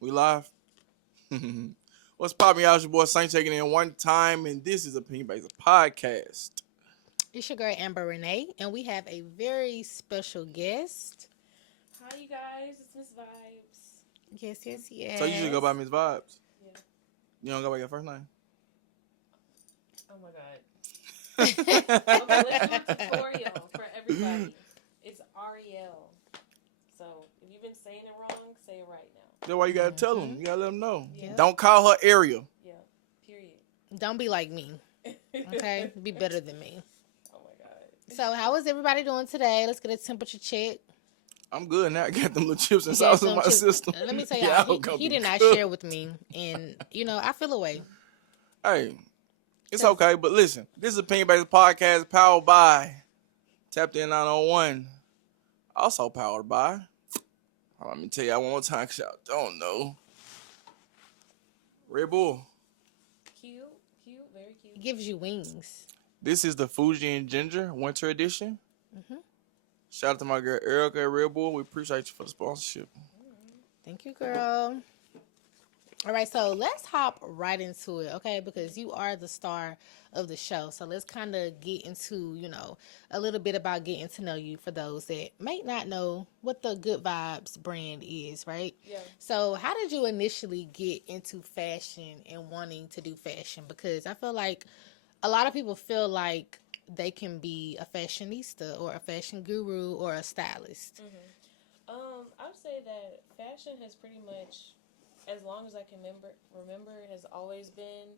We live. What's poppin', y'all? It's your boy Saint checking in one time, and this is Opinion Based Podcast. It's your girl Amber Renee, and we have a very special guest. Hi, you guys. It's Miss Vibes. Yes, yes, So you usually go by yes. Miss Vibes. Yeah. You don't go by your first name. Oh my God. Okay, let's do a tutorial for everybody. It's Ariel. So if you've been saying it wrong, say it right now. That's why you gotta tell them. Mhm. You gotta let them know. Yeah. Don't call her Ariel. Yeah. Period. Don't be like me, okay? Be better than me. Oh my God. So, how is everybody doing today? Let's get a temperature check. I'm good now. I got them little chips and You got sauce in some my chip- system. Let me tell Yeah, y'all, I'm gonna he be did not good. share with me, and I feel away. Hey, it's okay, but listen, this is Opinion Based Podcast powered by Tapped In 901. Also powered by. Let me tell y'all one more time because y'all don't know. Red Bull. Cute. Cute. Very It cute. gives you wings. This is the Fuji and Ginger Winter Edition. Hmm. Shout out to my girl Erica at Red Bull. We appreciate you for the sponsorship. Thank you, girl. All right, so let's hop right into it, okay? Because you are the star of the show. So let's kind of get into, a little bit about getting to know you for those that may not know what the Good Vibes brand is, right? Yeah. So, how did you initially get into fashion and wanting to do fashion? Because I feel like a lot of people feel like they can be a fashionista or a fashion guru or a stylist. I would say that fashion has pretty much, as long as I can remember, has always been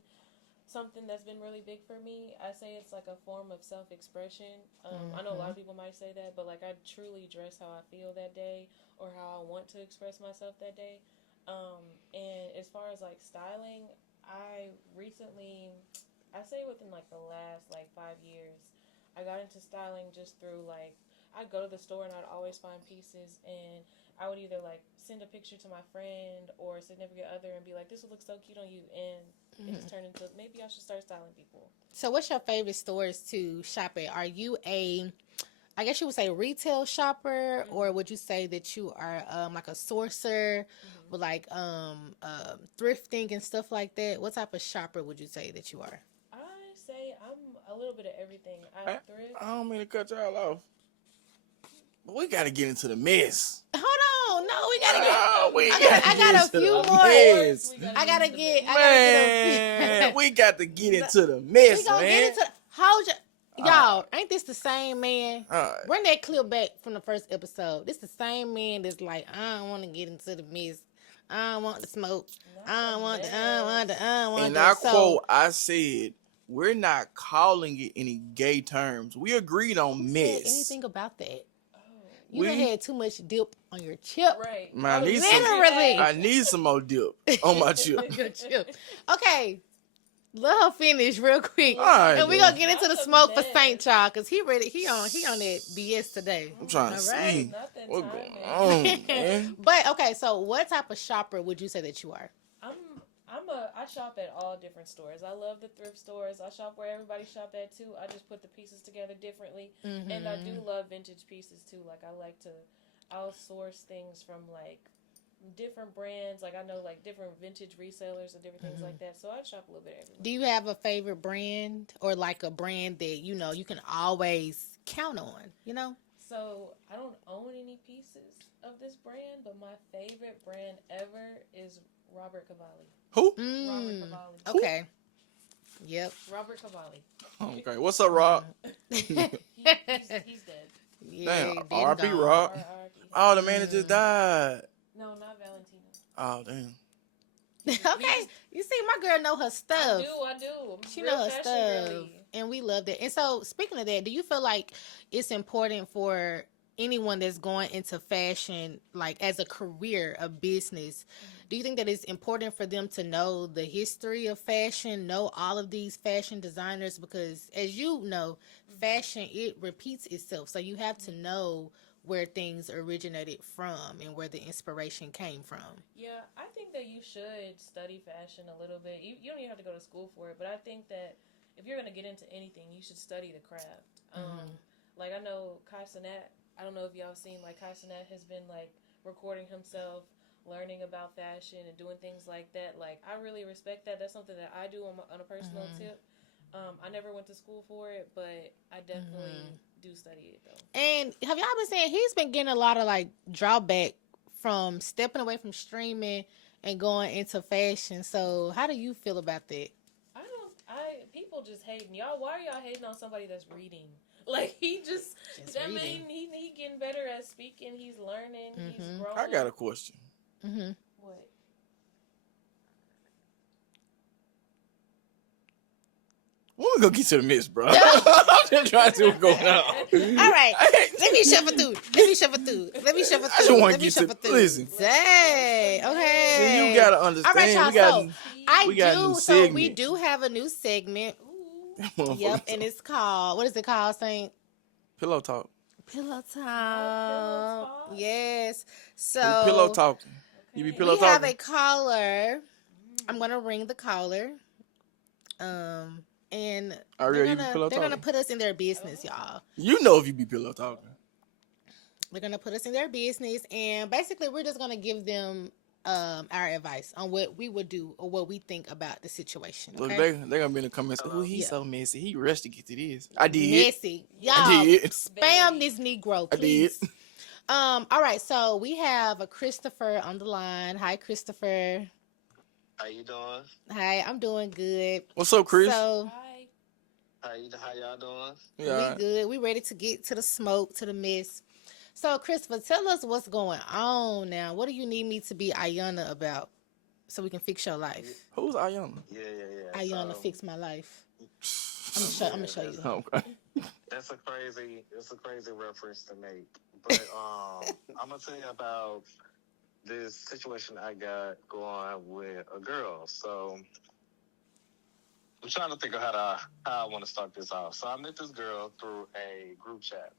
something that's been really big for me. I say it's like a form of self-expression. I know a lot of people might say that, but like I truly dress how I feel that day or how I want to express myself that day. And as far as like styling, I recently, I say within like the last like 5 years, I got into styling just through like I'd go to the store and I'd always find pieces and I would either like send a picture to my friend or a significant other and be like, "This would look so cute on you," and it just turned into maybe I should start styling people. So, what's your favorite stores to shop at? Are you I guess you would say retail shopper, or would you say that you are like a sourcer with Mm-hmm. like thrifting and stuff like that? What type of shopper would you say that you are? I say I'm a little bit of everything. I I, thrift. I don't mean to cut y'all off, but we gotta get into the mess. Hold on, no, we gotta get. Oh, we I gotta I get got a into few the Of more. mess. course, we gotta I gotta into the get. mix. I gotta Man, get we got to get into the we mess, gonna get man. into. Hold your, y'all. Ain't this the same man? All right. Run that clip back from the first episode. This the same man that's like, I don't want to get into the mess. I don't want the smoke. Not I the don't want the. mess. I don't want In the. our So quote, I said, we're not calling it any gay terms. We agreed on who said mess. anything about that? Oh, You done We, had too much dip on your chip. right. man, Oh, Literally. I need some more dip on my chip. On your chip. Okay. Let her finish real quick, All right, and we then. gonna get into the Not the smoke for mess. Saint Child because he ready. He on that BS today. I'm trying to All see right. Nothing what's timing. going on, man. But okay, so what type of shopper would you say that you are? I'm I shop at all different stores. I love the thrift stores. I shop where everybody shop at too. I just put the pieces together differently. And I do love vintage pieces too. Like I'll source things from like different brands. Like I know like different vintage resellers and different things like that. So I shop a little bit everywhere. Do you have a favorite brand or like a brand that you can always count on? So I don't own any pieces of this brand, but my favorite brand ever is Robert Cavalli. Who? Robert Cavalli. Okay. Yep. Robert Cavalli. Okay, what's up, Rob? He's dead. Yeah. Damn, dead R.P. and gone. Rob. R.I.P. Oh, the man that just died. No, not Valentina. Oh, damn. Okay. You see, my girl know her stuff. I do. I'm She real know her fashion stuff, girly. and we love that. And so, speaking of that, do you feel like it's important for anyone that's going into fashion, like as a career, a business? Do you think that it's important for them to know the history of fashion, know all of these fashion designers? Because, as you know, fashion it repeats itself, so you have to know where things originated from and where the inspiration came from. Yeah, I think that you should study fashion a little bit. You don't even have to go to school for it, but I think that if you're going to get into anything, you should study the craft. Like I know Kai Cenat, I don't know if y'all have seen like Kai Cenat has been like recording himself learning about fashion and doing things like that. Like, I really respect that. That's something that I do on a personal tip. I never went to school for it, but I definitely do study it though. And have y'all been saying he's been getting a lot of like drawback from stepping away from streaming and going into fashion? So how do you feel about that? People just hating y'all. Why are y'all hating on somebody that's reading? Like, he just I reading. mean, he getting better at speaking. He's learning. He's growing. I got a question. What? When we gonna get to the mix, bro? I'm just trying to see what's going on. All right, let me shuffle through. I just want to get to listen. Dang. Okay. See, you gotta understand. All right, y'all. We got a new So segment. we do have a new segment. Ooh. Yep, and it's called, what is it called, Saint? Pillow talk. Pillow Pillow talk. talk? Yes. So Who pillow talking. You be Okay. pillow we have talking. a caller. I'm gonna ring the caller. And Ariel, you be pillow they're gonna talking. put us in their business, y'all. You know if you be pillow talking. They're gonna put us in their business, and basically we're just gonna give them our advice on what we would do or what we think about the situation. Look, Okay? they're gonna be in the comments. Oh, he's Yeah. so messy. He rushed to get to this. I did. Messy. Y'all I did. spam this Negro, I did. please. All right, so we have a Christopher on the line. Hi, Christopher. How you doing? Hi, I'm doing good. What's up, Chris? So Hi. How y'all doing? Yeah. we good. We ready to get to the smoke, to the mess. So, Christopher, tell us what's going on now. What do you need me to be Ayana about so we can fix your life? Who's Ayana? Yeah. Ayana, fix my life. I'm gonna show you. Okay. It's a crazy reference to make. But I'm gonna tell you about this situation I got going with a girl. So I'm trying to think of how I want to start this off. So I met this girl through a group chat.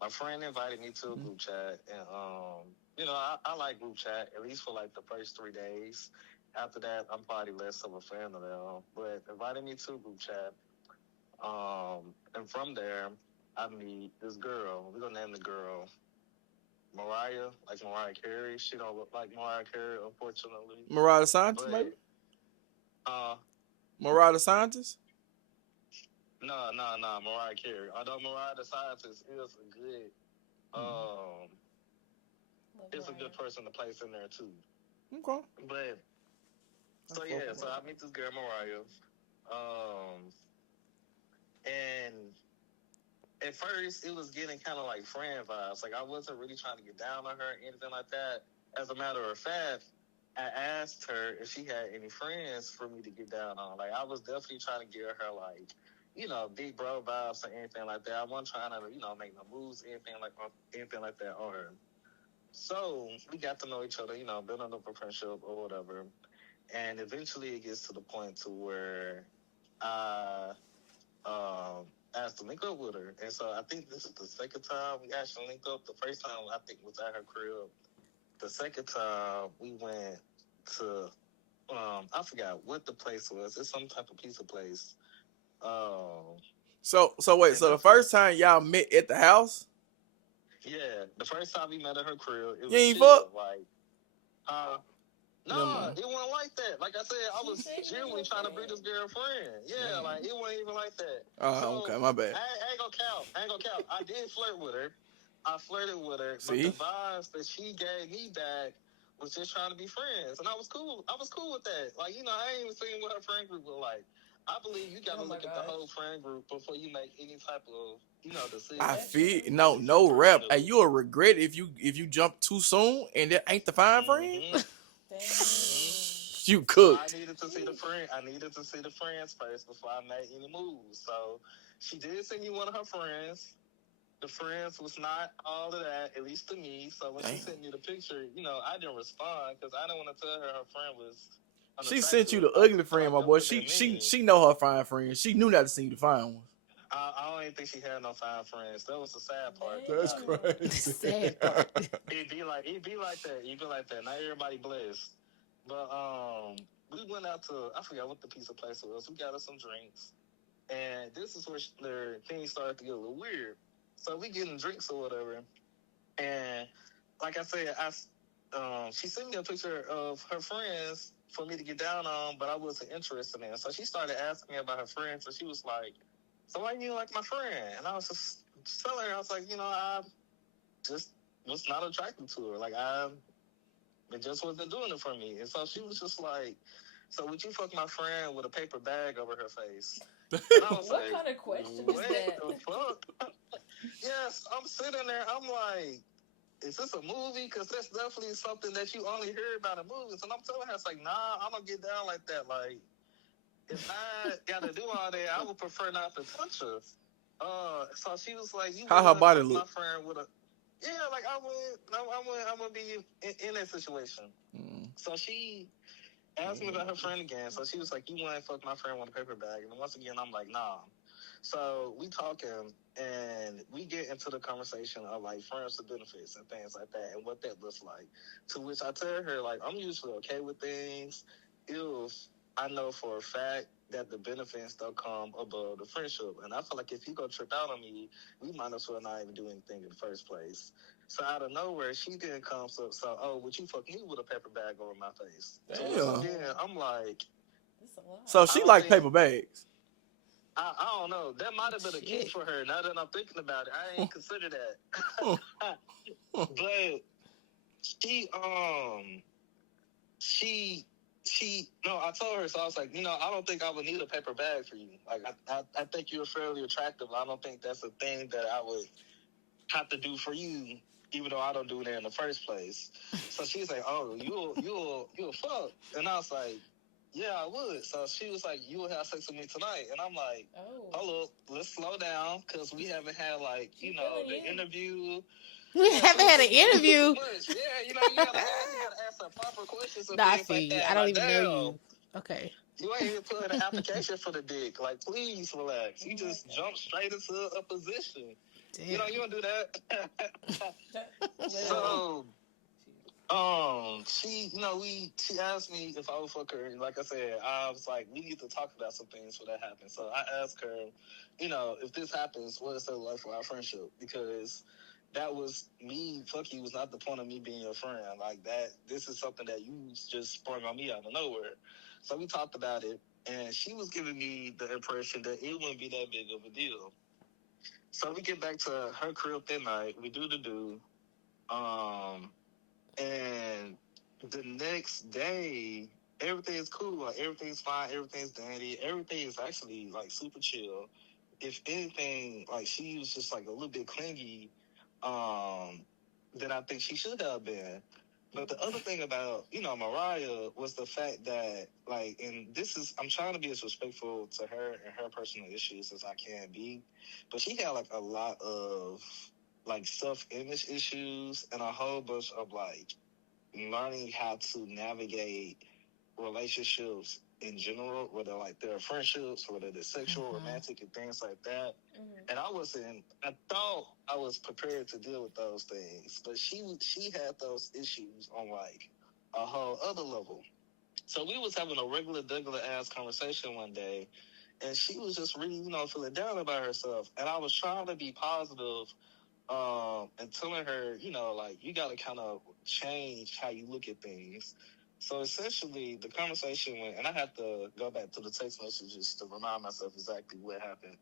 My friend invited me to a group chat, and I like group chat at least for like the first 3 days. After that, I'm probably less of a fan of them. But invited me to a group chat, and from there, I meet this girl. We're gonna name the girl Mariah, like Mariah Carey. She don't look like Mariah Carey, unfortunately. Mariah the Scientist, But maybe? uh, Mariah the Scientist? no, Mariah Carey. Although Mariah the Scientist is a good, Love it's a Mariah. good person to place in there too. Okay. But so I meet this girl Mariah, and at first it was getting kind of like friend vibes. Like, I wasn't really trying to get down on her or anything like that. As a matter of fact, I asked her if she had any friends for me to get down on. Like, I was definitely trying to give her like, big bro vibes or anything like that. I wasn't trying to, make no moves, anything like that on her. So we got to know each other, building up a friendship or whatever. And eventually it gets to the point to where I asked to link up with her. And so I think this is the second time we actually linked up. The first time I think was at her crib. The second time we went to I forgot what the place was. It's some type of pizza place. So wait. So the first time y'all met at the house? Yeah, the first time we met at her crib, it was You ain't chill, fuck? like, Never no, mind. it wasn't like that. Like I said, I She was said it genuinely was trying to like bring this girl a friend. Yeah, like, it wasn't even like that. Okay, my bad. I ain't gonna count. I did flirt with her. I flirted with her, See? but the vibes that she gave me back was just trying to be friends, and I was cool. I was cool with that. Like, I ain't even seen what her friend group was like. I believe you gotta Oh my look at the gosh. whole friend group before you make any type of, decision. I feel no rap. Hey, you'll regret if you jump too soon and that ain't the fine friend. Mhm. Dang. You So cooked. I needed to see the friend. I needed to see the friends first before I made any moves. So she did send me one of her friends. The friends was not all of that, at least to me. So when she Damn. sent me the picture, I didn't respond because I didn't want to tell her friend was. She sent you the ugly friend, my boy. She know her fine friend. She knew not to send you the fine ones. I don't even think she had no fine friends. That was the sad part. That's about it. crazy. Sad part. It'd be like that. It'd be like that. Not everybody blessed. But we went out to, I forgot what the pizza place was. We got us some drinks, and this is where things started to get a little weird. So we getting drinks or whatever, and like I said, she sent me a picture of her friends for me to get down on, but I wasn't interested in. So she started asking me about her friends, and she was like, "So why you like my friend?" And I was just telling her, I was like, I just was not attracted to her. Like it just wasn't doing it for me. And so she was just like, "So would you fuck my friend with a paper bag over her face?" And I was What like, kind of question is "What that? the fuck?" Yes, I'm sitting there. I'm like, is this a movie? Because that's definitely something that you only hear about in movies. And I'm telling her, it's like, nah, I'm going to get down like that. Like, if I got to do all that, I would prefer not to touch her. So she was like, you How her would body fuck my look? friend with a... Yeah, like, I would be in that situation. Mm. So she asked me about her friend again. So she was like, you want to fuck my friend with a paper bag? And once again, I'm like, nah. So we talking and we get into the conversation of like friends with benefits and things like that and what that looks like. To which I tell her, like, I'm usually okay with things if I know for a fact that the benefits don't come above the friendship. And I feel like if you go trip out on me, we might as well not even do anything in the first place. So out of nowhere, she then comes up, so, oh, would you fuck me with a paper bag over my face? So once Damn. again, I'm like, This a lot. So I she don't like think paper bags. I don't know. That might have been a key Shit. for her. Now that I'm thinking about it, I ain't consider that. Huh. But she no, I told her, so I was like, I don't think I would need a paper bag for you. Like I think you're fairly attractive. I don't think that's a thing that I would have to do for you, even though I don't do that in the first place. So she's like, oh, you'll fuck. And I was like, yeah, I would. So she was like, you will have sex with me tonight. And I'm like, Oh, hold up, let's slow down, because we haven't had, like, She feeling the you. interview. We Yeah, haven't had an she was interview. too much. Yeah, you gotta ask her proper questions and Nah, I things feel like you. that. I don't Like, even know damn, you. Okay. you ain't even put in an application for the dick. Like, please relax. You just jump straight into a position. Damn. You don't do that. Literally. So, she asked me if I would fuck her. Like I said, I was like, we need to talk about some things for that happen. So I asked her, if this happens, what is it like for our friendship? Because that was me. Fuck you was not the point of me being your friend. Like that. This is something that you just sprung on me out of nowhere. So we talked about it, and she was giving me the impression that it wouldn't be that big of a deal. So we get back to her crib that night. We do the do. And the next day, everything is cool. Like everything's fine. Everything's dandy. Everything is actually like super chill. If anything, like she was just like a little bit clingy, than I think she should have been. But the other thing about, Mariah was the fact that, like, and I'm trying to be as respectful to her and her personal issues as I can be, but she had, like, a lot of, like, self-image issues and a whole bunch of, like, learning how to navigate relationships in general, whether like they're friendships, whether they're sexual, romantic, and things like that. And I thought I was prepared to deal with those things, but she had those issues on like a whole other level. So we was having a regular ass conversation one day, and she was just really, feeling down about herself. And I was trying to be positive, and telling her, like, you got to kind of change how you look at things. So essentially, the conversation went, and I had to go back to the text messages to remind myself exactly what happened.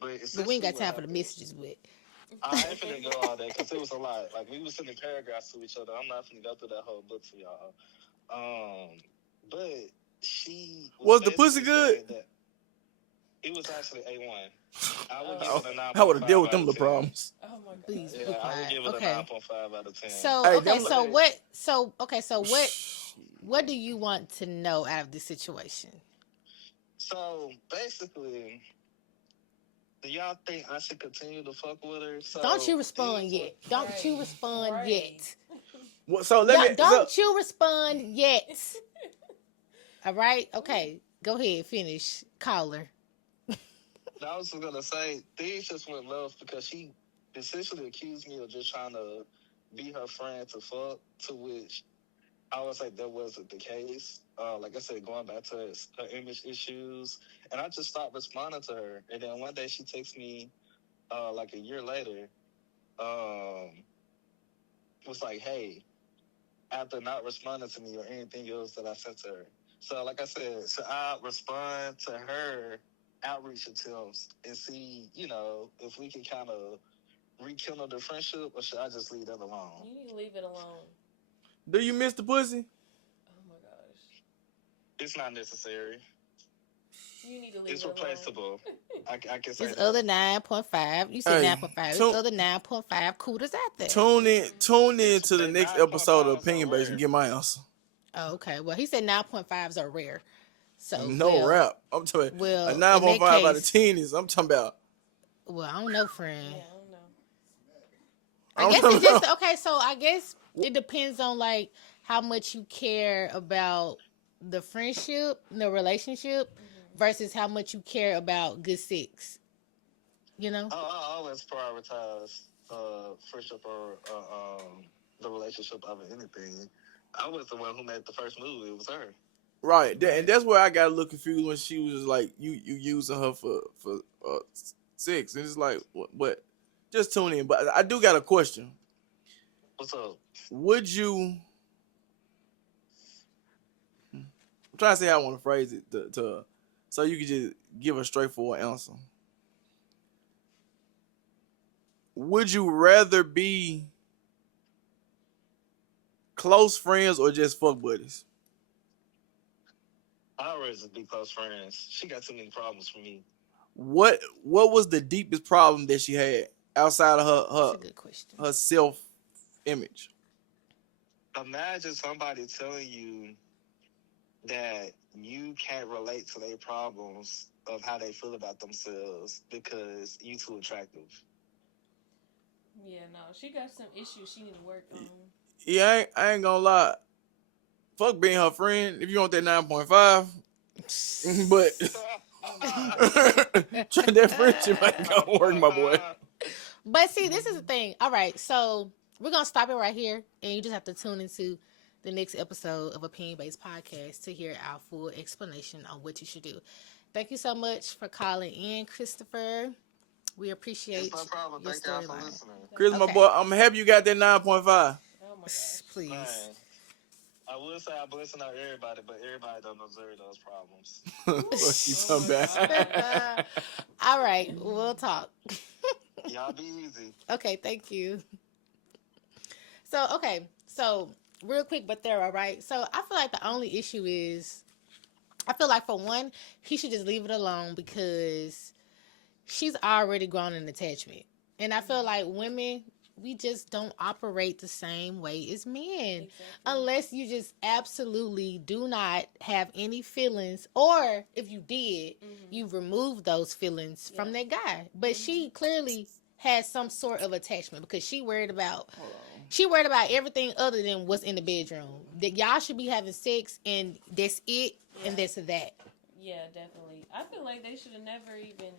But But we ain't got essentially, time for the messages with. I ain't finna go all that because it was a lot. Like we was sending paragraphs to each other. I'm not finna go through that whole book for y'all. But she Was the pussy basically good? saying that it was actually A1. I would give Oh. it a 9.5 I would have dealt with out them of little 10. problems. Oh my god. Please be Yeah, I would quiet. give it Okay. a 9.5 out of 10. So Hey, okay, them- so what do you want to know out of this situation? So basically, do y'all think I should continue to fuck with her? So Don't you respond things yet. Don't you Right. respond Right. yet. Well, so let me. Don't you respond yet. All right? Okay. Go ahead, finish. Caller. I was gonna say things just went left because she essentially accused me of just trying to be her friend to fuck, to which I was like that wasn't the case. Like I said, going back to her image issues, and I just stopped responding to her. And then one day she texts me, like a year later, was like, "Hey, after not responding to me or anything else that I sent to her. So, like I said, should I respond to her outreach attempts and see, if we can kind of rekindle the friendship, or should I just leave that alone? You need to leave it alone. Do you miss the pussy? Oh my gosh. It's not necessary. You need to leave It's it alone. replaceable. I can say This that. other 9.5. You said Hey, 9.5. This tune- other 9.5 cooters out there. Tune in to the They next 9.5s episode of are Opinion Base and rare. get my answer. Oh, okay. Well, he said 9.5s are rare. So No well, rap. I'm talking about well, a in 9.5 that out of case- 10 is. I'm talking about. Well, I don't know, friend. Yeah, I don't know. I guess it's just okay. So I guess it depends on like how much you care about the friendship, the relationship, versus how much you care about good sex. You know? I always prioritize friendship or the relationship over anything. I was the one who made the first move. It was her. Right. And that's where I got a little confused when she was like, you using her for sex. And it's like, what? Just tune in. But I do got a question. What's up? Would you... I'm trying to see how I want to phrase it to so you could just give a straightforward answer. Would you rather be close friends or just fuck buddies? I'd rather just be close friends. She got too many problems for me. What was the deepest problem that she had outside of That's a good question. her self image? Imagine somebody telling you that you can't relate to their problems of how they feel about themselves because you too attractive. Yeah, no. She got some issues she need to work on. Yeah, I ain't gonna lie. Fuck being her friend if you want that 9.5. But that friendship ain't gonna work, my boy. But see, this is the thing. All right, so we're gonna stop it right here, and you just have to tune into the next episode of Opinion Based Podcast to hear our full explanation on what you should do. Thank you so much for calling in, Christopher. We appreciate It's no problem. your Thank y'all for storyline. listening. Chris, my Okay. boy, I'm happy you got that 9.5. Oh my gosh. Please. Man, I will say I blessing out everybody, but everybody don't deserve those problems. What you talking about? All right, we'll talk. Y'all be easy. Okay, thank you. So real quick but thorough, right? So I feel like the only issue is, I feel like for one, he should just leave it alone because she's already grown in attachment. And I feel like women, we just don't operate the same way as men. Exactly. Unless you just absolutely do not have any feelings, or if you did, you've removed those feelings from that guy. But she clearly has some sort of attachment because she worried about everything other than what's in the bedroom. That y'all should be having sex and that's it and that's that. Yeah, definitely. I feel like they should have never even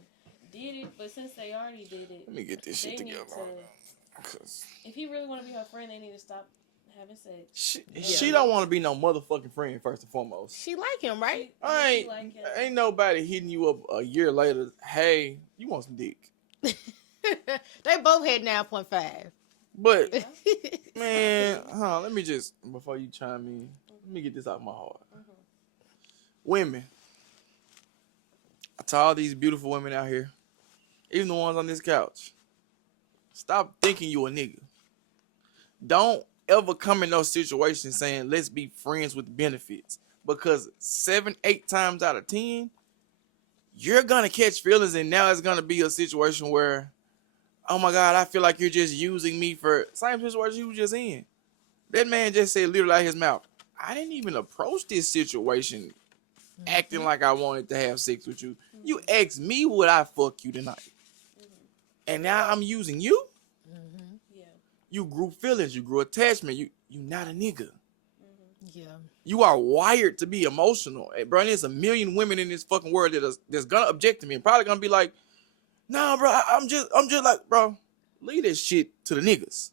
did it, but since they already did it, Let me get this shit they need together. to. 'Cause If he really want to be her friend, they need to stop having sex. she don't want to be no motherfucking friend first and foremost. She like him, right? She like him. Ain't nobody hitting you up a year later. Hey, you want some dick? They both had 9.5. But man, let me just before you chime in, let me get this out of my heart. Women, to all these beautiful women out here, even the ones on this couch, stop thinking you a nigga. Don't ever come in those situations saying let's be friends with benefits, because 7-8 times out of 10, you're gonna catch feelings, and now it's gonna be a situation where, oh my God, I feel like you're just using me for same situation you was just in. That man just said literally out his mouth, I didn't even approach this situation acting like I wanted to have sex with you. You asked me would I fuck you tonight. And now I'm using you? Yeah. You grew feelings, you grew attachment. You not a nigga. Yeah. You are wired to be emotional. Hey, bro, there's a million women in this fucking world that's gonna object to me and probably gonna be like, nah, bro, I'm just like, bro, leave that shit to the niggas.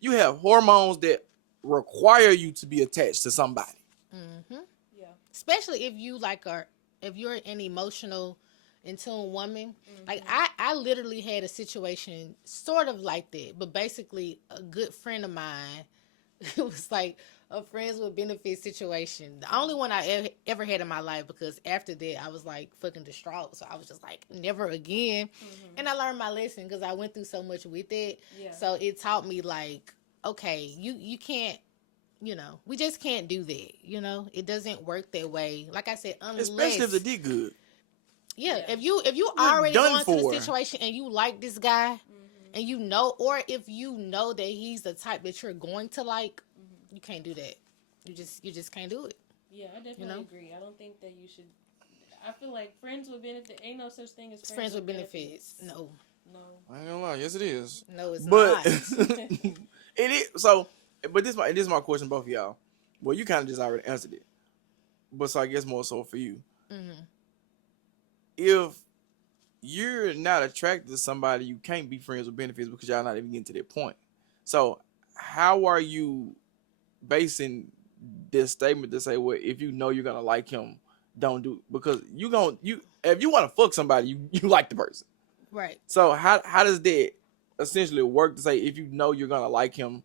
You have hormones that require you to be attached to somebody. Yeah. Especially if you if you're an emotional, in tune woman. Like I literally had a situation sort of like that, but basically a good friend of mine It was like a friends with benefits situation. The only one I ever had in my life, because after that I was like fucking distraught. So I was just like, never again. Mm-hmm. And I learned my lesson because I went through so much with it. Yeah. So it taught me like, okay, you can't, you know, we just can't do that. You know, it doesn't work that way. Like I said, unless Especially if they did good. yeah, Yeah. if you You're already done going to for. the situation and you like this guy Mm-hmm. and you know, or if you know that he's the type that you're going to like, Mm-hmm. you can't do that. You just can't do it. Yeah, I definitely know? agree. I don't think that you should. I feel like friends with benefits. Ain't no such thing as It's friends with benefits. No, No. I ain't gonna lie. Yes, it is. no, it's But not. it is so. But this is my question, both of y'all. Well, you kind of just already answered it. But so I guess more so for you. Hmm. If you're not attracted to somebody, you can't be friends with benefits because y'all not even getting to that point. So how are you basing this statement to say, well, if you know you're gonna like him, don't do, because you if you want to fuck somebody, you like the person. Right. So how does that essentially work to say if you know you're gonna like him,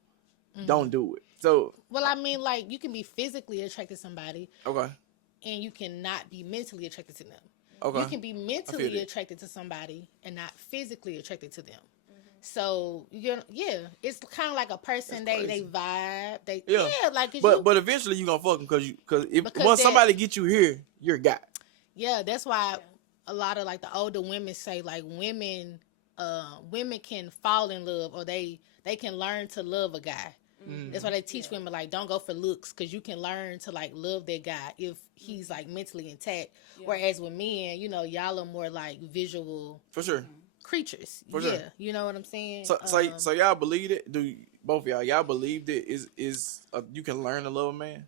don't do it? So Well, I mean, like you can be physically attracted to somebody okay, and you cannot be mentally attracted to them. okay, You can be mentally that. attracted to somebody and not physically attracted to them. So it's kind of like a person. That's They crazy. vibe. They Yeah. like 'cause but you, but eventually you gonna fuck him because Because once that- somebody get you here, you're a guy. yeah. That's why Yeah. a lot of like the older women say like women can fall in love or they can learn to love a guy. Mm. That's why they teach Yeah. women like don't go for looks because you can learn to like love that guy if he's like mentally intact. Yeah. Whereas with men, you know, y'all are more like visual For sure. creatures. For yeah, sure. you know what I'm saying. So y'all believe it? Both of y'all believe that is you can learn to love a man?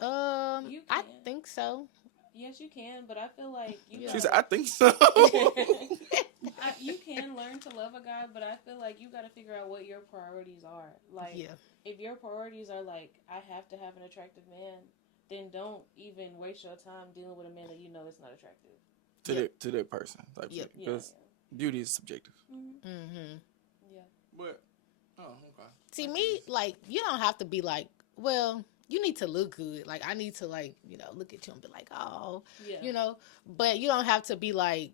You I can. think so. Yes, you can, but I feel like you. She said, I think so. You can learn to love a guy, but I feel like you got to figure out what your priorities are. Like, Yeah. if your priorities are like, I have to have an attractive man, then don't even waste your time dealing with a man that you know is not attractive. to that person type Yep. shit. Yeah. Because beauty is subjective. Mm-hmm. Yeah. But okay. See, me, like, you don't have to be like, well, you need to look good. Like, I need to, like, you know, look at you and be like, oh, Yeah. you know, but you don't have to be, like,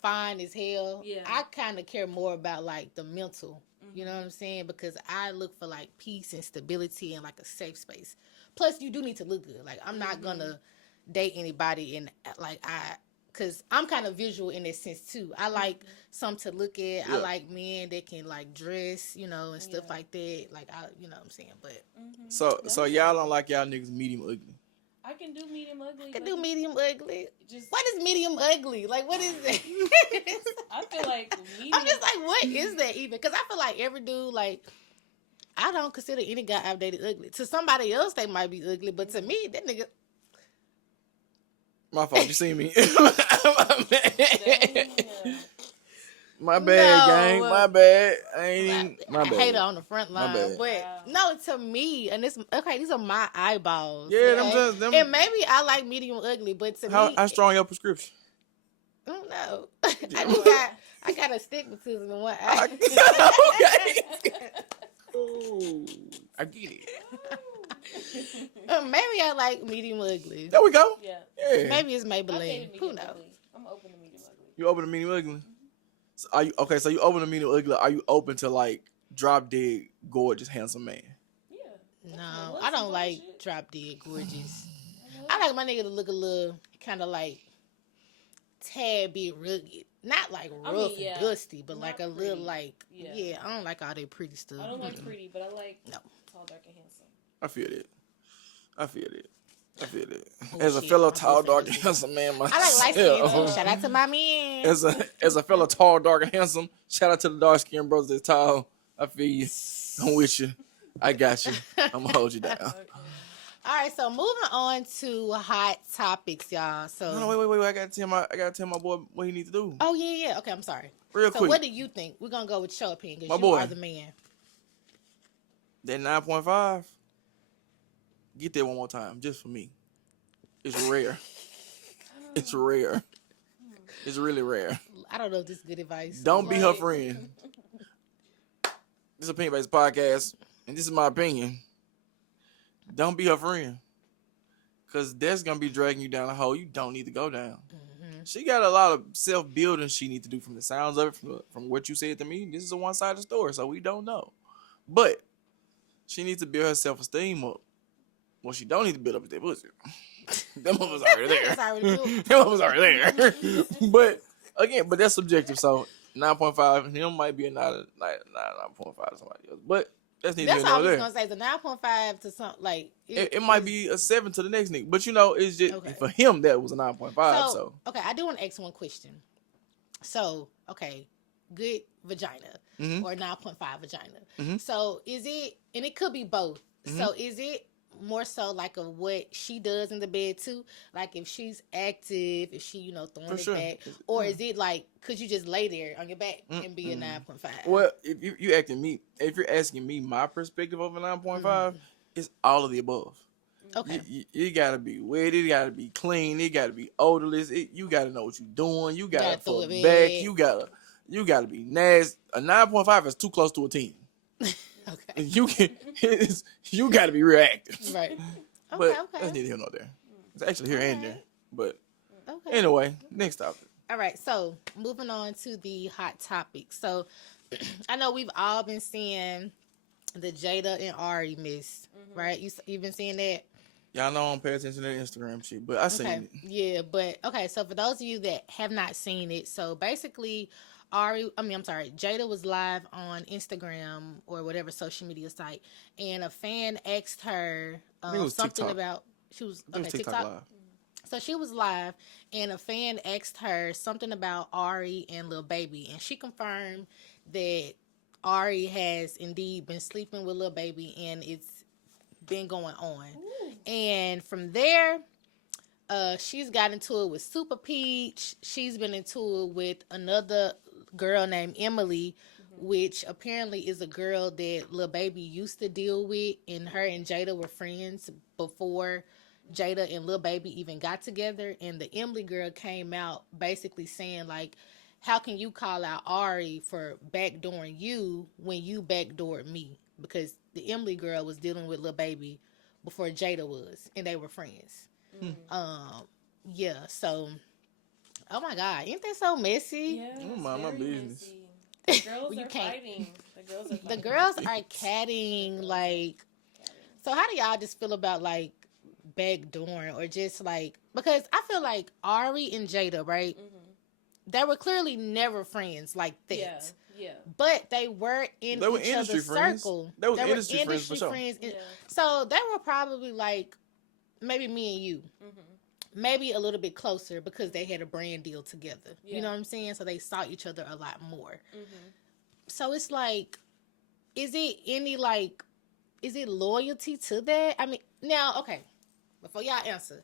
fine as hell. Yeah. I kind of care more about, like, the mental, you Mhm. know what I'm saying? Because I look for, like, peace and stability and, like, a safe space. Plus, you do need to look good. Like, I'm not going to date anybody and, like, because I'm kind of visual in that sense, too. I like something to look at. I Yeah. like men that can, like, dress, you know, and stuff Yeah. like that. Like, you know what I'm saying? But So y'all don't like y'all niggas medium ugly. I can do medium ugly. I can but do medium ugly. Just What is medium ugly? Like, what is that? I feel like medium. I'm just like, what is that even? Because I feel like every dude, like, I don't consider any guy I've dated ugly. To somebody else, they might be ugly, but to me, that nigga. My fault. You see me? Damn. My bad, No. gang. My bad. I ain't even, my I bad. hate her on the front My line, bad. but Wow. no, to me, and this okay. These are my eyeballs. Yeah, them okay? just- them- And maybe I like medium ugly, but to me, How strong your prescription? I don't know. I got astigmatism in one eye. Okay. Ooh, I get it. Maybe I like medium ugly. There we go. Yeah. Yeah. Maybe it's I dated Maybelline. Who medium knows? ugly. I'm open to medium ugly. You open to medium ugly? So are you okay? So you open to medium ugly? Are you open to like drop dead gorgeous handsome man? Yeah. No, Looks I and don't like bullshit. drop dead gorgeous. I like my nigga to look a little kind of like tad bit rugged. Not like I rough mean, yeah, and dusty, but not like a little pretty. like, Yeah. yeah, I don't like all that pretty stuff. I don't like pretty, but I like No. tall, dark, and handsome. I feel it. I feel it. I feel it. Oh, As a shit, fellow my tall, dark, boyfriend and handsome man I like myself. light skin too. Shout out to my man. As a fellow tall, dark, and handsome, shout out to the dark skinned brothers that's tall. I feel you. I'm with you. I got you. I'm gonna hold you down. Okay. All right, so moving on to hot topics, y'all. So, No, wait. I gotta tell my boy what he needs to do. oh yeah. Okay, I'm sorry. Real So, quick. what do you think? We're gonna go with your opinion My because you boy. are the man. That 9.5. Get that one more time, just for me. It's rare. It's rare. It's really rare. I don't know if this is good advice. Don't be her Like- friend. This is Opinion Based Podcast. and this is my opinion, don't be her friend. Cause that's gonna be dragging you down a hole you don't need to go down. She got a lot of self-building she needs to do from the sounds of it, from what you said to me. This is a one-sided story, so we don't know. But she needs to build her self-esteem up. What she don't need to build up is that pussy. Them was already there. It's already built. Them was already there. But again, that's subjective. So 9.5, him might be a 9.5 to somebody else. But that's neither That's here all I nor was there. gonna say. The 9.5 to some like It might be a 7 to the next nigga. But it's just Okay. for him that was a 9.5. So okay. I do want to ask one question. So okay, good vagina Mhm. or 9.5 vagina. Mhm. So is it, and it could be both. So is it more so like of what she does in the bed too? Like if she's active, if she throwing For it sure. back, or is it like could you just lay there on your back and be a 9.5? Well, if if you're asking me my perspective of a 9.5, it's all of the above. Okay. You gotta be wet, it gotta be clean, it gotta be odorless. You gotta know what you're doing. You gotta Gotta throw fuck it back. back. You gotta be nasty. A 9.5 is too close to a 10. Okay. You gotta be reactive. Right. But Okay. that's neither here nor there. It's actually here and there. But Okay. anyway, next topic. All right, so moving on to the hot topic. So I know we've all been seeing the Jada and Ari miss, right? You been seeing that? Y'all know I don't pay attention to the Instagram shit, but I seen Okay. it. Yeah, but okay, so for those of you that have not seen it, so basically Jada was live on Instagram or whatever social media site, and a fan asked her I think it was something TikTok. about she was It was okay, TikTok live. So she was live, and a fan asked her something about Ari and Lil Baby, and she confirmed that Ari has indeed been sleeping with Lil Baby, and it's been going on. And from there, she's got into it with Super Peach. She's been into it with another girl named Emily, which apparently is a girl that Lil Baby used to deal with, and her and Jada were friends before Jada and Lil Baby even got together. And the Emily girl came out basically saying, like, how can you call out Ari for backdooring you when you backdoored me? Because the Emily girl was dealing with Lil Baby before Jada was, and they were friends. Yeah, so, oh my God, ain't that so messy? Yeah, Don't it's mind my very business. messy. The girls You are can't- fighting. The girls are catting, like, so how do y'all just feel about, like, backdooring or just, like, because I feel like Ari and Jada, right, they were clearly never friends like that. Yeah, yeah. But they were in They were each industry other's friends. circle. They was industry friends for sure. friends. Yeah. So they were probably like maybe me and you. Maybe a little bit closer because they had a brand deal together. Yeah. You know what I'm saying? So they saw each other a lot more. So it's like, is it loyalty to that? I mean, now, okay, before y'all answer,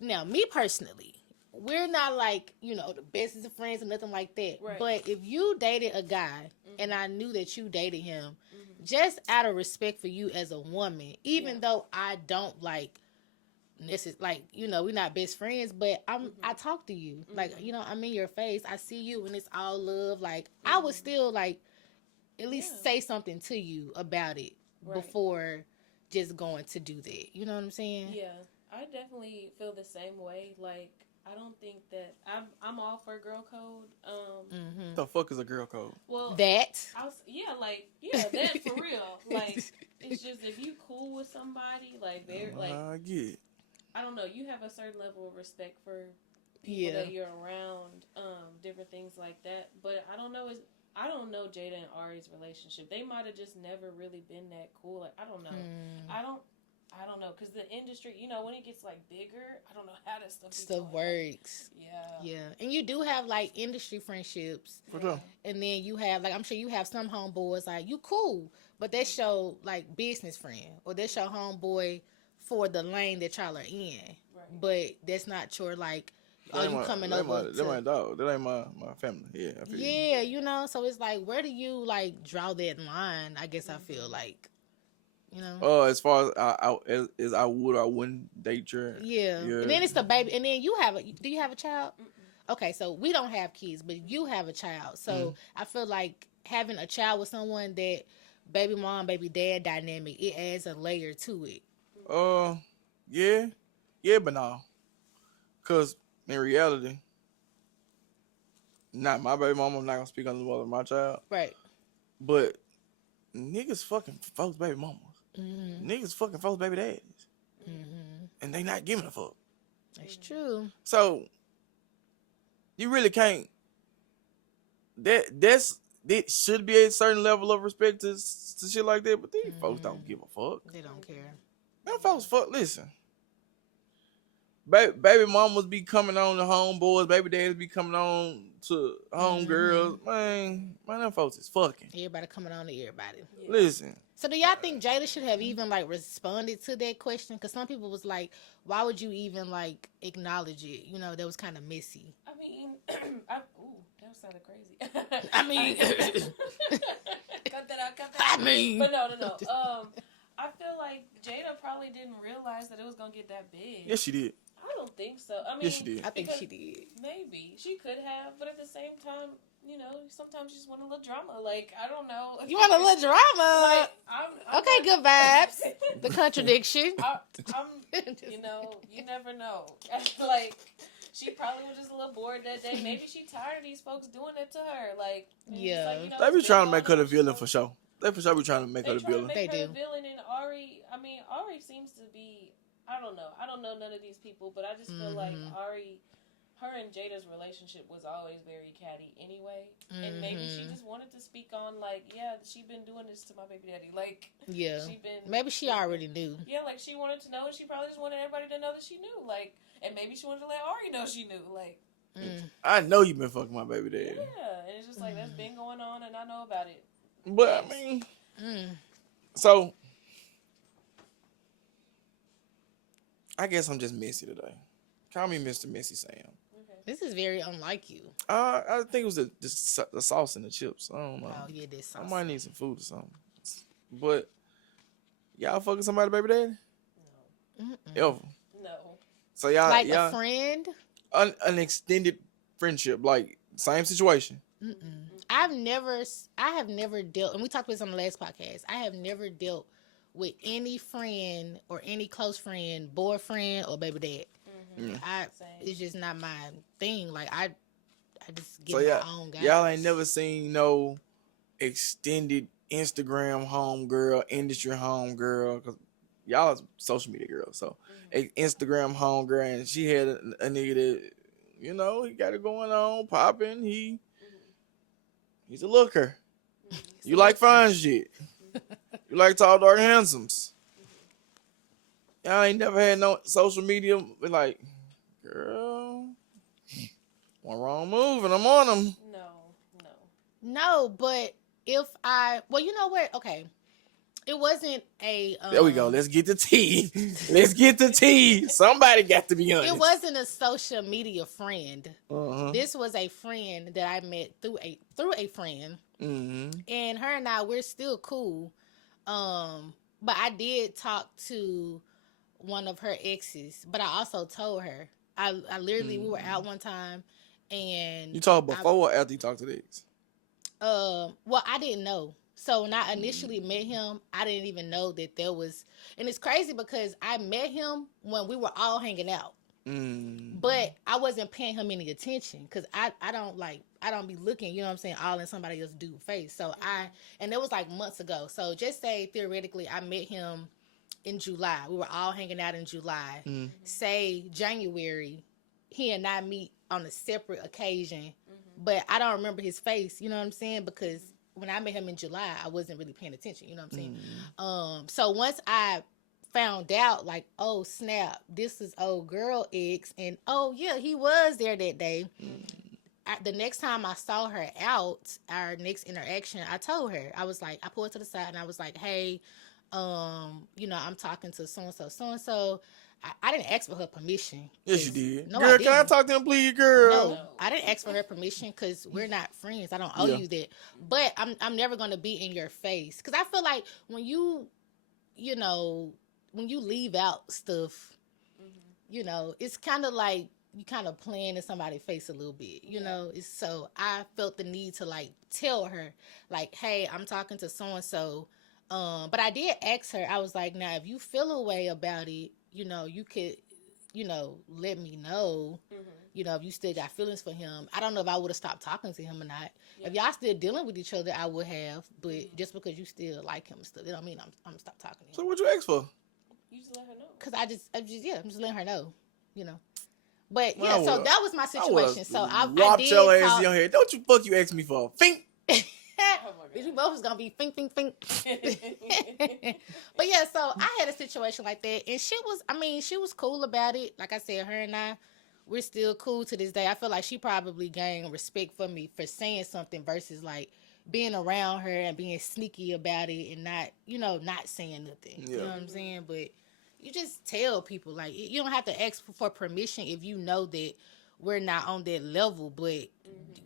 now, me personally, we're not like, the bestest of friends or nothing like that. Right. But if you dated a guy and I knew that you dated him, just out of respect for you as a woman, even though I don't like, this is like, we're not best friends, but I talk to you. Like, I'm in your face. I see you and it's all love. Like, I would still like at least say something to you about it before just going to do that. You know what I'm saying? Yeah, I definitely feel the same way. Like, I don't think that I'm all for girl code. The fuck is a girl code? Well, That. that for real. Like, it's just if you cool with somebody, like they're like, I get it. I don't know, you have a certain level of respect for people that you're around, different things like that. But I don't know Jada and Ari's relationship. They might have just never really been that cool. Like, I don't know. I don't know, because the industry, when it gets like bigger, I don't know how that stuff works. Yeah. And you do have like industry friendships. For sure. And then you have, like, I'm sure you have some homeboys, like, you cool, but that's your, like, business friend. Or that's your homeboy for the lane that y'all are in. Right. But that's not your, like, you coming over That my dog. That ain't my family. Yeah, I feel you. Yeah, so it's like, where do you, like, draw that line? I guess I feel like, As far as I would or I wouldn't date your. Yeah. And then it's the baby. And then do you have a child? Okay, so we don't have kids, but you have a child. So I feel like having a child with someone that baby mom, baby dad dynamic, it adds a layer to it. Yeah. Yeah, but no. Cause in reality, not my baby mama, I'm not gonna speak on the mother of my child. Right. But niggas fucking folks baby mamas. Mm-hmm. Niggas fucking folks baby daddies. Mm-hmm. And they not giving a fuck. That's true. So you really can't that should be a certain level of respect to shit like that, but these folks don't give a fuck. They don't care. Them folks fuck listen. Baby mamas be coming on to homeboys, baby daddies be coming on to homegirls. Man, them folks is fucking. Everybody coming on to everybody. Yeah. Listen. So do y'all think Jada should have even like responded to that question? Because some people was like, why would you even like acknowledge it? You know, that was kind of messy. I mean, that sounded crazy. I mean, cut that out. I mean, But no. I feel like Jada probably didn't realize that it was gonna get that big. Yes, she did. I don't think so. I mean, Yes, she did. I think because she did. Maybe she could have, but at the same time, you know, sometimes you just want a little drama. Like, I don't know. You want a little drama? Like, I'm Okay, good vibes. The contradiction. I'm, you know, you never know. Like, she probably was just a little bored that day. Maybe she tired of these folks doing it to her. Like, and it's Yeah. like, you know, They be it's trying been to make her going the on. villain for sure. They for sure be trying to make her the They try to villain. make They her do. the villain, and Ari. I mean, Ari seems to be. I don't know. I don't know none of these people, but I just feel like Ari, her and Jada's relationship was always very catty anyway, and maybe she just wanted to speak on like, yeah, she been doing this to my baby daddy, like, Yeah. she been. Maybe she already knew. Yeah, like she wanted to know, and she probably just wanted everybody to know that she knew, like, and maybe she wanted to let Ari know she knew, like. I know you been fucking my baby daddy. Yeah, and it's just like that's been going on, and I know about it. But I mean, Mm. so I guess I'm just messy today. Call me Mr. Messy Sam. This is very unlike you. I think it was the sauce and the chips. I don't know. Oh yeah, this. I might need some food or something. But y'all fucking somebody baby daddy? Ever? No. So y'all Like y'all a friend. an extended friendship, like same situation. I have never dealt, and we talked about this on the last podcast. I have never dealt with any friend or any close friend, boyfriend or baby dad. It's just not my thing. Like I just get So my own guys. y'all ain't never seen no extended Instagram homegirl, industry homegirl, because y'all are social media girls. So Instagram homegirl, and she had a nigga that, you know, he got it going on, popping. He's a looker. You like fine shit. You like tall, dark, handsomes. Y'all ain't never had no social media like, girl, one wrong move and I'm on them. No, but if well, you know what? Okay, it wasn't a. There we go. Let's get the tea. Let's get the tea. Somebody got to be honest. It wasn't a social media friend. Uh-huh. This was a friend that I met through a friend, and her and I, we're still cool. But I did talk to one of her exes, but I also told her. I literally we were out one time, and You talked before or after you talked to the ex? Well, I didn't know. So when I initially met him, I didn't even know that there was, and it's crazy because I met him when we were all hanging out. But I wasn't paying him any attention because I don't be looking, you know what I'm saying, all in somebody else's dude face. So and it was like months ago. So just say theoretically I met him in July. We were all hanging out in July. Say January, he and I meet on a separate occasion, but I don't remember his face, you know what I'm saying? Because when I met him in July, I wasn't really paying attention, you know what I'm saying? So once I found out, like, oh snap, this is old girl X, and oh yeah, he was there that day. The next time I saw her out, our next interaction, I told her, I was like, I pulled to the side and I was like, hey, you know, I'm talking to so and so. I didn't ask for her permission. Yes, you did. No, girl, I can I didn't. talk to him, please, girl? No, I didn't ask for her permission because we're not friends. I don't owe you that. But I'm never gonna be in your face because I feel like when you know, when you leave out stuff, you know, it's kind of like you kind of playing in somebody's face a little bit, you know. So I felt the need to like tell her, like, hey, I'm talking to so and so. But I did ask her. I was like, now if you feel a way about it, you know, you could, you know, let me know. You know, if you still got feelings for him. I don't know if I would have stopped talking to him or not. If y'all still dealing with each other, I would have. But just because you still like him, still, it don't mean I'm gonna stop talking to him. So what you ask for? You just let her know. Cause I'm just letting her know, you know. But Well, yeah, so that was my situation. So I whopped did your ass talk. in your head. Don't you fuck you ask me for? Fink. Bitch, we both was gonna be fink. But yeah, so I had a situation like that, and she was cool about it. Like I said, her and we're still cool to this day. I feel like she probably gained respect for me for saying something versus like being around her and being sneaky about it and not, you know, not saying nothing. Yeah. You know what I'm saying? But you just tell people, like, you don't have to ask for permission if you know that we're not on that level, but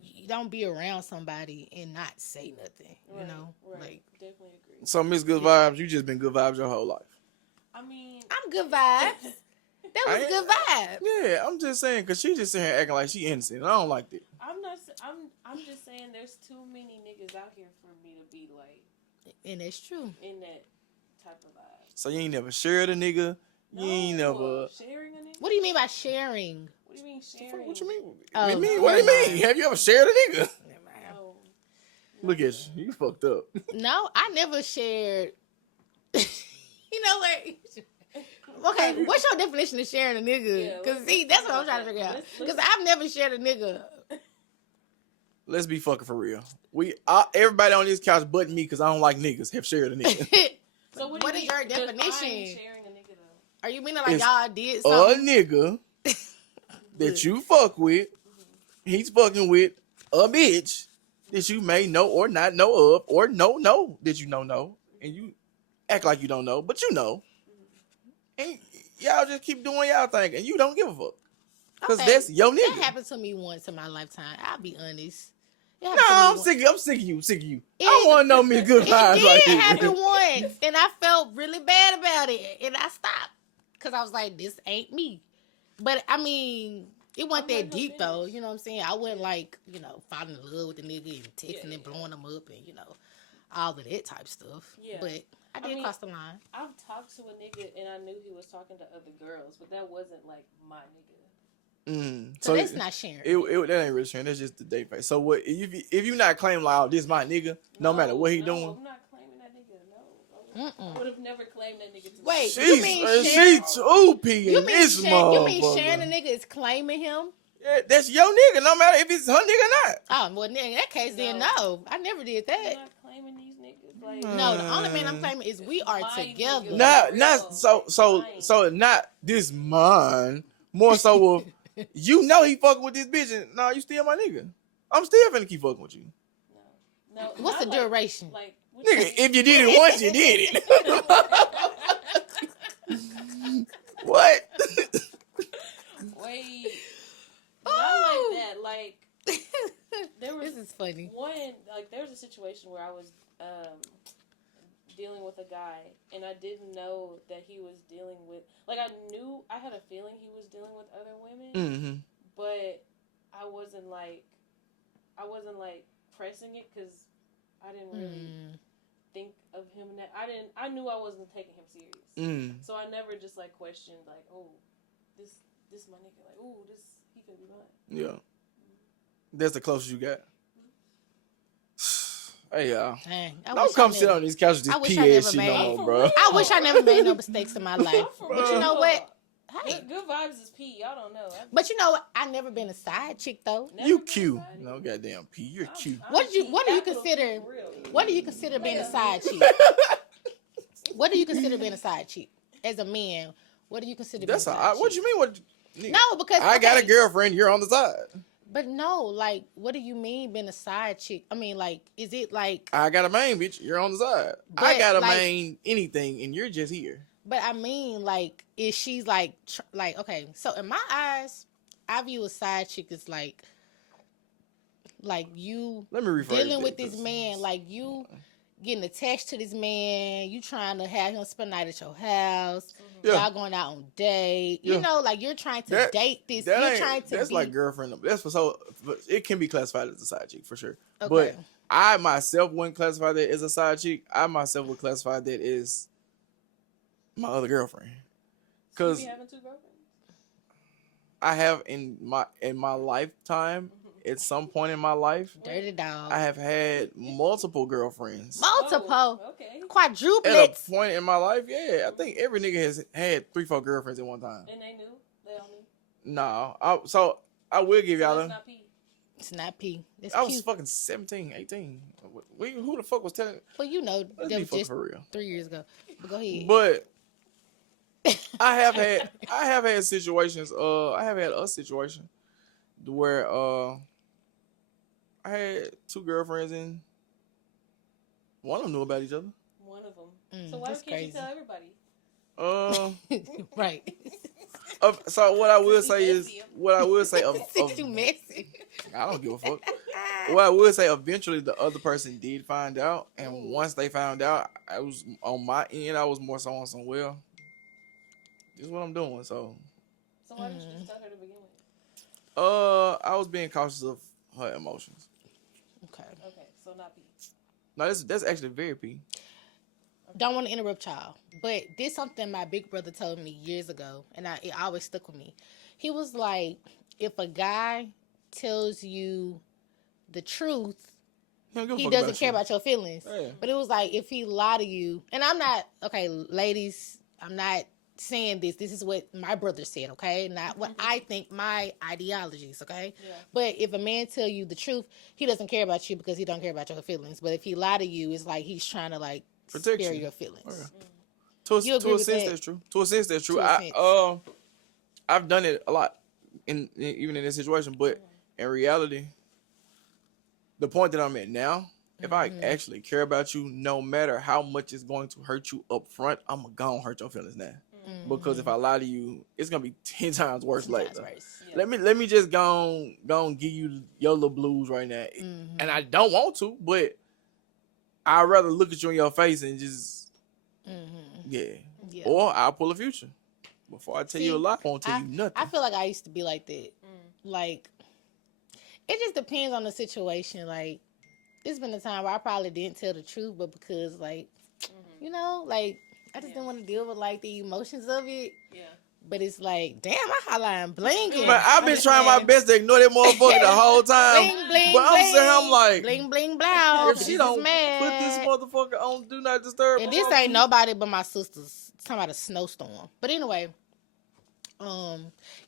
you don't be around somebody and not say nothing, you know? Right. Like, Definitely agree. So Miss Good Vibes, you just been good vibes your whole life. I mean, I'm good vibes. That was good vibe. Yeah, I'm just saying, because she just sitting here acting like she innocent. And I don't like that. I'm just saying there's too many niggas out here for me to be like And that's true. in that type of vibe. So you ain't never shared a nigga? You ain't never... sharing a nigga? What do you mean by sharing? What do you mean sharing? What you mean? Oh, What do you mean? Have you ever shared a nigga? Oh, Look at you. You fucked up. No, I never shared. You know what? Okay, what's your definition of sharing a nigga? Because see, that's what I'm trying to figure out. Because I've never shared a nigga. Let's be fucking for real. Everybody on this couch but me, because I don't like niggas, have shared a nigga. So what is your definition? Sharing a nigga though. Are you meaning like It's y'all did A something? nigga that you fuck with, he's fucking with a bitch that you may know or not know of, or know that you don't know, and you act like you don't know, but you know. And y'all just keep doing y'all thing, and you don't give a fuck. Because that's your nigga. That happened to me once in my lifetime. I'll be honest. No, I'm sick of you. I want to know Miss Good Vibes It right did here. happen once, and I felt really bad about it, and I stopped because I was like, "This ain't me." But I mean, it wasn't that deep though. You know what I'm saying? I wasn't like, you know, falling in love with the nigga and texting and blowing him up and, you know, all of that type stuff. Yeah. But I did cross the line. I've talked to a nigga and I knew he was talking to other girls, but that wasn't like my nigga. So that's not sharing. That ain't really sharing. That's just the date face. So what if you not claiming like, oh, this my nigga, no matter what he doing? I'm not claiming that nigga. No, I would have never claimed that nigga. Wait, you mean she too peeing this motherfucker? You mean sharing a nigga is claiming him? Yeah, that's your nigga, no matter if it's her nigga or not. Oh, well, in that case, then no. I never did that. I'm not claiming these niggas. Like, no, the only man I'm claiming is we are together. Not so not this mine. More so of you know he fucking with this bitch and no, you still my nigga. I'm still finna keep fucking with you. No. What's the duration? Like, nigga, if you did it once, you did it. What? Wait. Not like that. Like, This is funny. There was a situation where I was dealing with a guy, and I didn't know that he was dealing with, like, I had a feeling he was dealing with other women, but I wasn't like pressing it because I didn't really think of him that I knew I wasn't taking him serious, so I never just like questioned like, oh, this my nigga, like, oh, this he could be mine. Yeah, that's the closest you got. Hey y'all, don't come sit on these couches this PS shit no more, bro. I wish I never made no mistakes in my life. But you know what? Hey, good vibes is P. Y'all don't know. But you know what? I never been a side chick though. You cute. No goddamn P. You're cute. What do you consider? What do you consider being a side chick? What do you consider being a side chick as a man? What do you consider? That's being a side chick? what you mean? What? Nigga, no, because I got a girlfriend. You're on the side. But no, like, what do you mean being a side chick? I mean, like, is it like I got a main bitch? You're on the side. I got a main anything, and you're just here. But I mean, like, is she's like okay? So in my eyes, I view a side chick as like you Let me rephrase dealing with this man, like you getting attached to this man, you trying to have him spend the night at your house. Yeah. Y'all going out on date. Yeah. You know, like you're trying to That- date this. That You're ain't- trying to that's be like girlfriend. That's for so. It can be classified as a side chick for sure. okay. But I myself wouldn't classify that as a side chick. I myself would classify that as my other girlfriend. You Cause be having 2 girlfriends? I have in my lifetime, at some point in my life, Dirty dog. I have had multiple girlfriends. Multiple. Oh, okay. At a Quadruplets. point in my life, yeah, I think every nigga has had 3-4 girlfriends at one time. And they knew? They all knew? No, so I will give y'all That's them. not P. It's not P. It's I was cute. fucking 17, 18. Who the fuck was telling? Well, you know, Let's that be was fucking just for real. 3 years ago. But go ahead. But I have had situations. I have had a situation where I had 2 girlfriends and one of them knew about each other. One of them. Mm, So why that's can't you crazy. tell everybody? Right. So what I will say is, Messy. what I will say Since you messy. I don't give a fuck. What I will say, eventually the other person did find out, and once they found out, I was on my end. I was more so on some this is what I'm doing. So, So why didn't you just tell her to begin with? I was being cautious of her emotions. Okay. Okay, so not P. No, that's actually very P. Don't want to interrupt y'all, but this something my big brother told me years ago, and it always stuck with me. He was like, if a guy tells you the truth, he doesn't care about your feelings. Yeah. But it was like, if he lie to you, and I'm not, okay, ladies, I'm not saying this. This is what my brother said, okay? Not what I think, my ideologies, okay? Yeah. But if a man tell you the truth, he doesn't care about you because he don't care about your feelings. But if he lie to you, it's like he's trying to like Protect spare you. your feelings. Okay. You agree To a with sense, that? that's true. To a sense, that's true. To a sense. I've done it a lot, even in this situation. But in reality, the point that I'm at now, if I actually care about you, no matter how much it's going to hurt you up front, I'm gonna hurt your feelings now. Because if I lie to you, it's gonna be 10 times worse later. Yeah. Let me just go on give you your little blues right now, and I don't want to, but I'd rather look at you in your face and just yeah. Or I'll pull a future. Before I tell you a lie, I won't tell you nothing. I feel like I used to be like that. Like, it just depends on the situation. Like, it's been a time where I probably didn't tell the truth, but because, like, you know, like, I just didn't want to deal with, like, the emotions of it. Yeah. But it's like, damn, my hotline blinking. But I've been trying my best to ignore that motherfucker the whole time. Bling, bling, but I'm bling. sitting here, I'm like, Bling, bling, blow. if she don't put this motherfucker on Do Not Disturb, And this ain't nobody but my sisters. It's talking about a snowstorm. But anyway,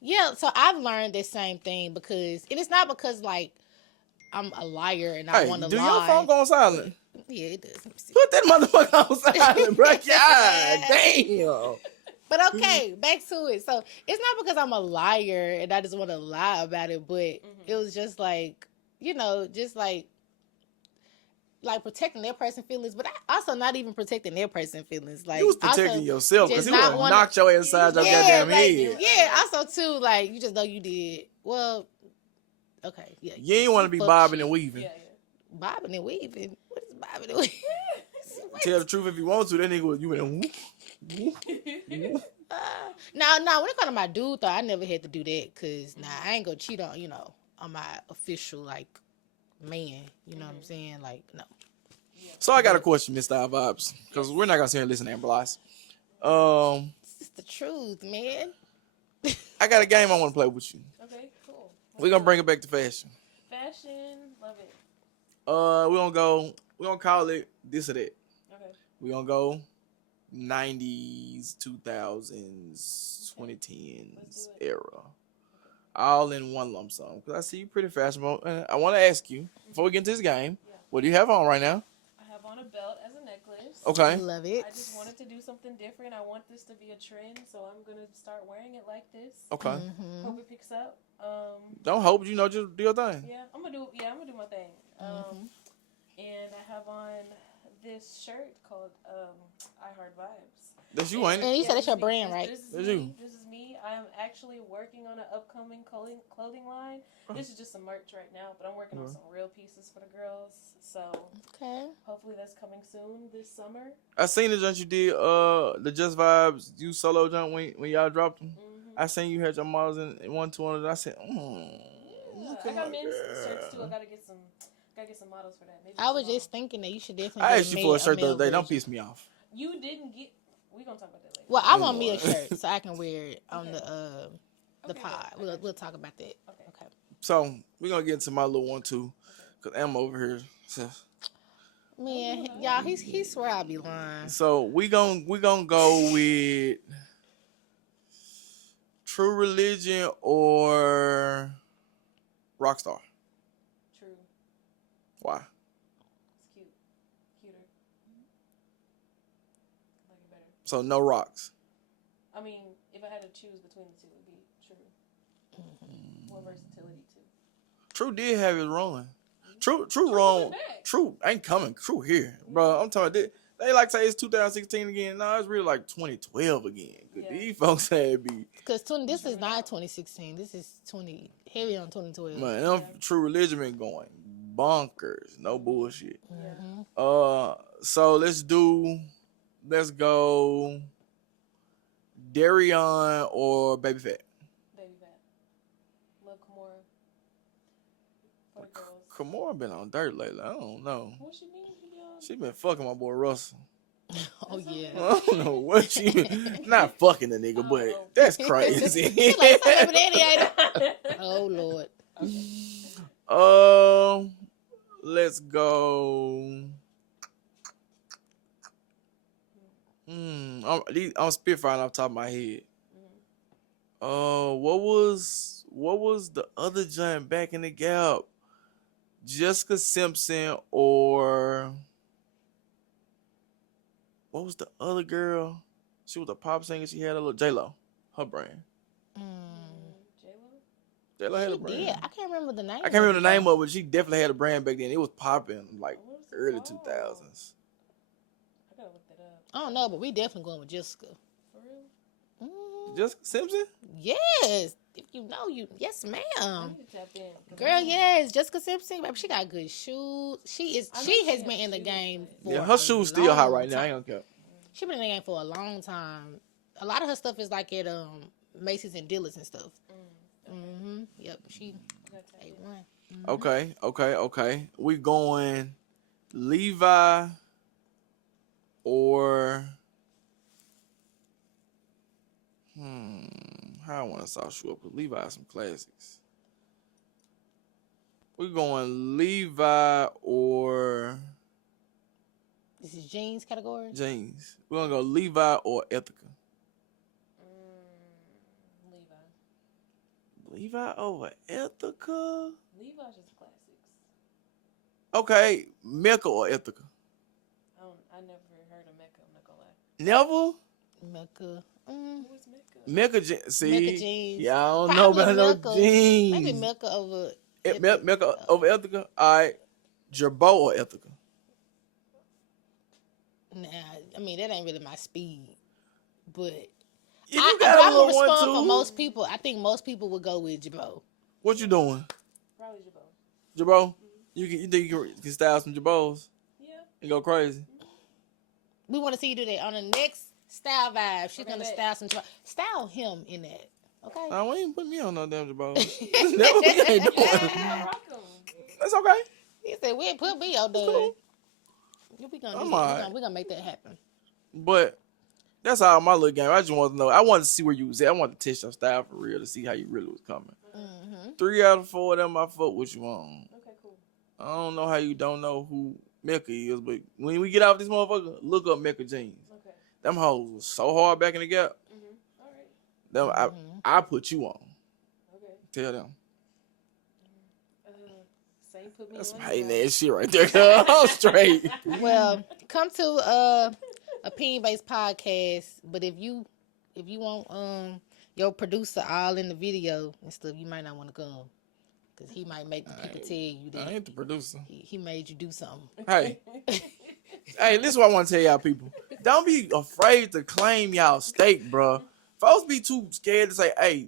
yeah, so I've learned this same thing because, and it's not because, like, I'm a liar and I Hey, want to do lie. your phone go on silent? Yeah, it does. Let me see. Put that motherfucker on silent, bro. God damn. But okay, back to it. So it's not because I'm a liar and I just want to lie about it, but it was just like, you know, just like protecting their person's feelings, but also not even protecting their person's feelings. Like, You was protecting also yourself because just he would not have wanna- knocked your ass inside your goddamn like, head. yeah. Also, too, like, you just know you did. Well, okay, yeah. You ain't want to be Fuck bobbing shit. and weaving. Yeah. Bobbing and weaving. What is bobbing and weaving? Tell the truth if you want to. That nigga would, you went, No, when it comes to my dude, though, I never had to do that because, I ain't gonna cheat on, on my official, like, man. You know what I'm saying? Like, no. So I got a question, Mr. Vibes, because we're not gonna sit here and listen to Ambulance. It's just the truth, man. I got a game I want to play with you. Okay, cool. We're gonna bring it back to fashion. Fashion, love it. We're gonna call it this or that. Okay. We're gonna go 90s, 2000s, 2010s era. All in one lump sum. Because I see you pretty fashionable. And I want to ask you, before we get into this game, what do you have on right now? I have on a belt as a necklace. Okay. Love it. I just wanted to do something different. I want this to be a trend, so I'm gonna start wearing it like this. Okay. Mm-hmm. Hope it picks up. Don't hope, just do your thing. Yeah, I'm gonna do my thing. And I have on this shirt called I Heart Vibes. That's you, ain't it? And you said this that's your is me. brand, right? This is That's me. you. This is me. I'm actually working on an upcoming clothing line. This is just some merch right now, but I'm working on some real pieces for the girls. So Okay. hopefully that's coming soon this summer. I seen the junk you did, the Just Vibes, you solo junk when y'all dropped them. Mm-hmm. I seen you had your models in one to one of them. I said, Yeah, look I at got my men's shirts too. I girl. gotta get some models for that. Maybe I was tomorrow. just thinking that you should definitely I get asked you for a shirt the male other day. Don't version. piss me off. You didn't get. We gonna talk about that later. Well, I want Anyway. me a shirt so I can wear it on Okay. the Okay, pod. I got you. We'll talk about that. Okay. Okay. So we're gonna get into my little one too, cause I'm over here. Man, y'all, he swear I be lying. So we gonna go with True Religion or Rockstar. True. Why? It's cute. Cuter. I like it better. So no rocks. I mean, if I had to choose between the two, it'd be True. More versatility too. True did have his run. True coming wrong. back. True ain't coming. True here, bro. I'm talking. They like say it's 2016 again. No, it's really like 2012 again. 'Cause Yeah. these folks had be Because this is not 2016. This is heavy on 2012. man. Them True Religion been going bonkers. No bullshit. Mhm. So let's go Darion or Baby Fat. Baby Fat. Love Kimura. For the girls. Kimura been on dirt lately. I don't know. What she mean? She be on. She been fucking my boy Russell. Oh yeah. I don't know what she been. Not fucking the nigga, but Oh. that's crazy. He like, "Fuck that daddy, ain't it?" Oh Lord. Let's go. I'm spitfiring off the top of my head. What was the other giant back in the gap? Jessica Simpson or what was the other girl? She was a pop singer. She had a little J-Lo, her brand. J-Lo? J-Lo had a She brand. did. I can't remember the name. I can't remember the name of it, but she definitely had a brand back then. It was popping like What was it early called? 2000s. I gotta look that up. I don't know, but we definitely going with Jessica. For real? Mhm. Jessica Simpson? Yes. If you know you, yes, I ma'am. need to tap in. 'Cause Girl, yes, Jessica Simpson, baby, she got good shoes. She I know has she been has in the shoes, game but- for Yeah, her a shoes still hot long right now. I time. ain't gonna care. She been in the game for a long time. A lot of her stuff is like at Macy's and Dillard's and stuff. Yep, she I gotta tap in. A1. Okay. We going Levi or how I want to sauce you up with Levi some classics. We going Levi or This is jeans category. jeans. We're gonna go Levi or Ethica. Levi. Levi over Ethica. Levi's just classics. Okay, Mecca or Ethica. I never heard of Mecca. I'm not gonna lie. Never. Mecca. Who is Mecca? Mecca jeans. See, Mecca jeans. y'all don't know Probably about no Mecca. jeans. Maybe Mecca over. Mecca over Ethica. All right, Jerbo or Ethica. Nah, I mean that ain't really my speed, but If you I got a would little respond one for too, most people. I think most people would go with Jabot. what you doing, Probably Jabot. Jerbo? You think you can style some Jabos Yeah. and go crazy? We want to see you do that on the next Style Vibe. She's Okay, gonna bet. style some style him in that. Okay. Nah, we ain't put me on no damn Jabos. That's never we ain't doing. I rock 'em. That's okay. He said we ain't put me on That's there. cool. We gonna I'm do that. alright. We gonna make that happen. But that's all my little game. I just want to know. I wanted to see where you was at. I wanted to test your style for real to see how you really was coming. Mm-hmm. 3 out of 4 of them I fuck with you on. Okay, cool. I don't know how you don't know who Mecca is, but when we get off this motherfucker, look up Mecca jeans. Okay. Them hoes was so hard back in the gap. All right. Them I put you on. Okay. Tell them. Same put me That's on. some hating ass shit right there. Girl. I'm straight. Well, come to opinion based podcast. But if you want your producer all in the video and stuff, you might not want to come because he might make the people tell you I that ain't the producer. he made you do something. Hey, Hey, this is what I want to tell y'all people. Don't be afraid to claim y'all stake, bro. Folks be too scared to say, hey,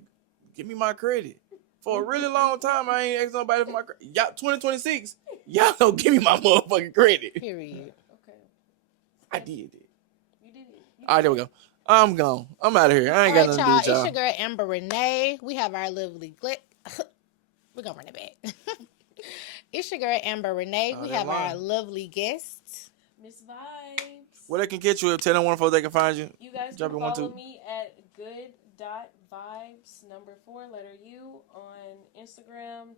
give me my credit. For a really long time, I ain't asked nobody for my credit. Y'all, 2026, y'all don't give me my motherfucking credit. Period. Okay. I did it. You did it. All right, there we go. I'm gone. I'm out of here. I ain't got All right, nothing to do y'all. with It's y'all. your girl Amber Renee. We have our lovely We're gonna run it back. It's your girl Amber Renee. Oh, We that have our line. lovely guest. Miss Vibes. Where they can get you if tell them one folks they can find you. You guys Drop can it one, follow two. me at good.vibes, number 4, letter U, on Instagram,